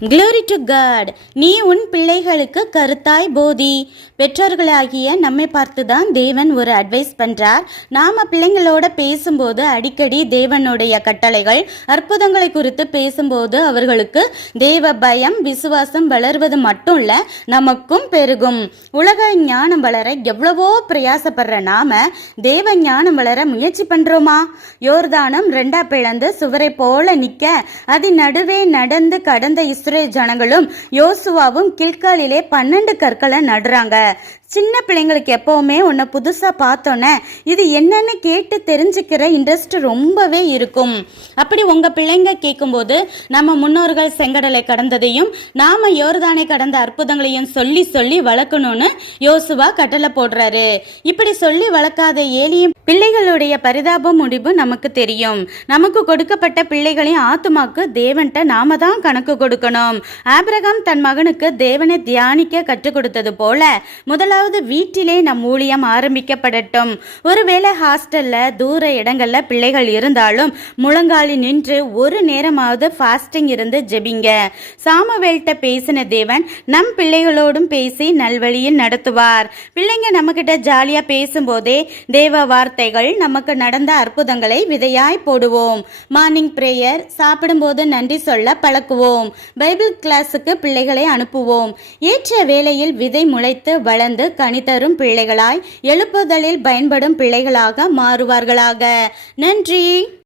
Glory to God. நீ உன் பிள்ளைகளுக்கு கருத்தாய் போதி. பெற்றோர்களாகிய நம்மை பார்த்து தான் தேவன் ஒரு அட்வைஸ் பண்றார். நாம பிள்ளைங்களோட பேசும்போது அடிக்கடி தேவனுடைய கட்டளைகள் அற்புதங்களை குறித்து பேசும்போது அவர்களுக்கு தேவ பயம் விசுவாசம் வளர்வது மட்டும் இல்ல, நமக்கும் பெருகும். உலக ஞானம் வளர எவ்வளவோ பிரயாசப்படுற நாம தேவ ஞானம் வளர முயற்சி பண்றோமா? யோர்தானம் 2 பிளந்து சுவரை போல நிக்க அதன் நடுவே நடந்து கடந்த இஸ்ரேல் ஜனங்களும் யோசுவாவும் கில்காலிலே 12 கற்களை நடுறாங்க. சின்ன பிள்ளைங்களுக்கு எப்பவுமே உன்னை புதுசா பார்த்தோன்னே இது என்னன்னு கேட்டு தெரிஞ்சுக்கிற இன்ட்ரெஸ்ட் ரொம்பவே இருக்கும். அப்படி உங்க பிள்ளைங்க கேட்கும்போது நம்ம முன்னோர்கள் செங்கடலை கடந்ததையும் நாம யோர்தானை கடந்த அற்புதங்களையும் சொல்லி சொல்லி வளர்க்கணும்னு யோசுவா கட்டளை போடுறாரு. இப்படி சொல்லி வளர்க்காத ஏலியும் பிள்ளைகளுடைய பரிதாப முடிவு நமக்கு தெரியும். நமக்கு கொடுக்கப்பட்ட பிள்ளைகளின் ஆத்துமாக்கு தேவன்கிட்ட நாம தான் கணக்கு கொடுக்கணும். ஆபிரகாம் தன் மகனுக்கு தேவனை தியானிக்க கற்றுக் கொடுத்தது போல முதலாவது வீட்டிலே நம் ஊழியம் ஆரம்பிக்கப்படட்டும். ஒருவேளை ஹாஸ்டல்ல தூர இடங்கள்ல பிள்ளைகள் இருந்தாலும் முழங்காலில் நின்று ஒரு நேரமாவது ஃபாஸ்டிங் இருந்து ஜெபிங்க. சாமுவேல்கிட்ட பேசின தேவன் நம் பிள்ளைகளோடும் பேசி நல்வழியில் நடத்துவார். பிள்ளைங்க நம்ம கிட்ட ஜாலியா பேசும்போதே தேவ வார்த்தைகள் நமக்கு நடந்த அற்புதங்களை விதையாய் போடுவோம். மார்னிங் பிரேயர், சாப்பிடும்போது நன்றி சொல்ல பழக்குவோம். பைபிள் கிளாஸுக்கு பிள்ளைகளை அனுப்புவோம். ஏற்ற வேளையில் விதை முளைத்து வளர்ந்து கனி தரும் பிள்ளைகளாய் எழுப்புதலில் பயன்படும் பிள்ளைகளாக மாறுவார்களாக. நன்றி.